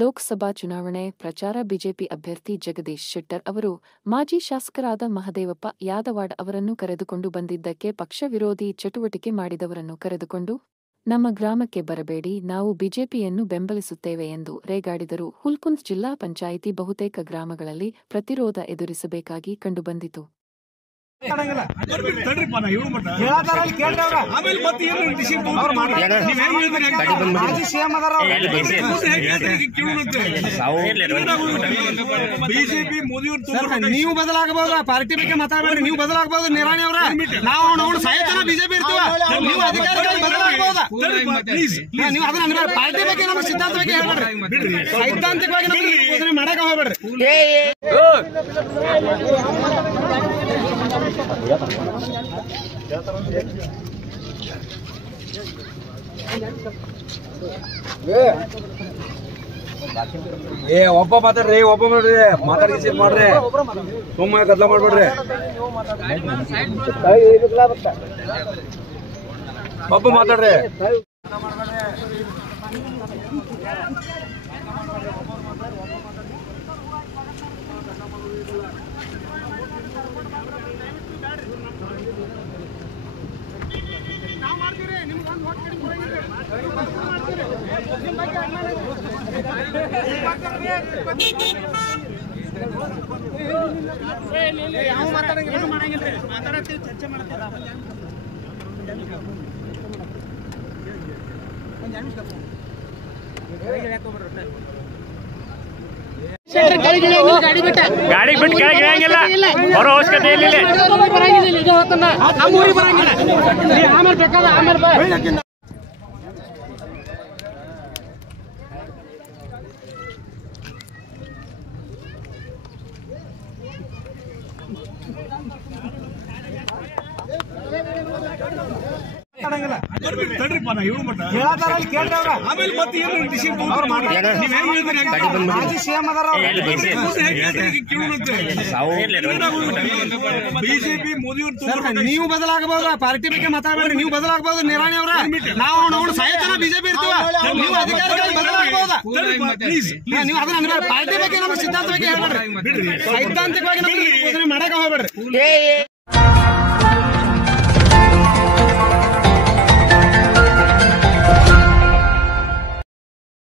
ಲೋಕಸಭಾ ಚುನಾವಣೆ ಪ್ರಚಾರ ಬಿಜೆಪಿ ಅಭ್ಯರ್ಥಿ ಜಗದೀಶ್ ಶೆಟ್ಟರ್ ಅವರು ಮಾಜಿ ಶಾಸಕರಾದ ಮಹದೇವಪ್ಪ ಯಾದವಾಡ್ ಅವರನ್ನು ಕರೆದುಕೊಂಡು ಬಂದಿದ್ದಕ್ಕೆ ಪಕ್ಷ ವಿರೋಧಿ ಚಟುವಟಿಕೆ ಮಾಡಿದವರನ್ನು ಕರೆದುಕೊಂಡು ನಮ್ಮ ಗ್ರಾಮಕ್ಕೆ ಬರಬೇಡಿ, ನಾವು ಬಿಜೆಪಿಯನ್ನು ಬೆಂಬಲಿಸುತ್ತೇವೆ ಎಂದು ರೇಗಾಡಿದರು. ಹುಲ್ಕುಂದ್ ಜಿಲ್ಲಾ ಪಂಚಾಯಿತಿ ಬಹುತೇಕ ಗ್ರಾಮಗಳಲ್ಲಿ ಪ್ರತಿರೋಧ ಎದುರಿಸಬೇಕಾಗಿ ಕಂಡುಬಂದಿತು. ನೀವು ಬದಲಾಗಬಹುದು, ಪಾರ್ಟಿ ಬಗ್ಗೆ ಮಾತಾಡಬೇಡ್ರಿ. ನೀವು ಬದಲಾಗಬಹುದು, ನಿರಾಣಿ ಅವರ ನಾವು ಸಾಯತನ ಬಿಜೆಪಿ ಇರ್ತೀವ, ನೀವು ಅಧಿಕಾರಿಗಳು ಬದಲಾಗಬಹುದು. ನೀವು ಅದನ್ನ ಪಾರ್ಟಿ ಬಗ್ಗೆ ನಮ್ಮ ಸಿದ್ಧಾಂತ ಬಗ್ಗೆ ಹೇಳ್ಬೇಡ್ರಿ, ಸೈದ್ಧಾಂತಿಕವಾಗಿ ನಮ್ಗೆ ಮಾಡಕ ಹೋಗ್ಬೇಡ್ರಿ. ಒಬ್ಬ ಮಾತಾಡ್ರಿ, ಒಬ್ಬ ಮಾಡ್ರಿ, ಮಾತಾಡಿ ಮಾಡ್ರಿ, ಸುಮ್ಮನೆ ಗದ್ದಲ ಮಾಡ್ಬೇಡ್ರಿ. ಒಬ್ಬ ಮಾತಾಡ್ರಿ. ಚರ್ಚೆ ಗಾಡಿ ಬಿಟ್ಟು ಕೆಳಗೆ ಇಳಂಗಿಲ್ಲ, ಬರೋ ಅವಶ್ಯಕತೆ ಇಲ್ಲ. ನೀವು ಬದಲಾಗಬಹುದು, ಪಾರ್ಟಿ ಬಗ್ಗೆ ಮಾತಾಡಬೇಡ್ರಿ. ನೀವು ಬದಲಾಗಬಹುದು, ನಿರಾಣಿ ಅವರ ನಾವು ಸಾಯತನ ಬಿಜೆಪಿ ಇರ್ತೀವ, ನೀವು ಅಧಿಕಾರಿಗಳು ಬದಲಾಗಬಹುದು. ನೀವು ಅದನ್ನ ಪಾರ್ಟಿ ಬಗ್ಗೆ ನಮ್ಮ ಸಿದ್ಧಾಂತ ಬಗ್ಗೆ ಹೇಳ್ಬೇಡ್ರಿ, ಸೈದ್ಧಾಂತಿಕವಾಗಿ ಮಾಡಕ ಹೋಗ್ಬೇಡ್ರಿ.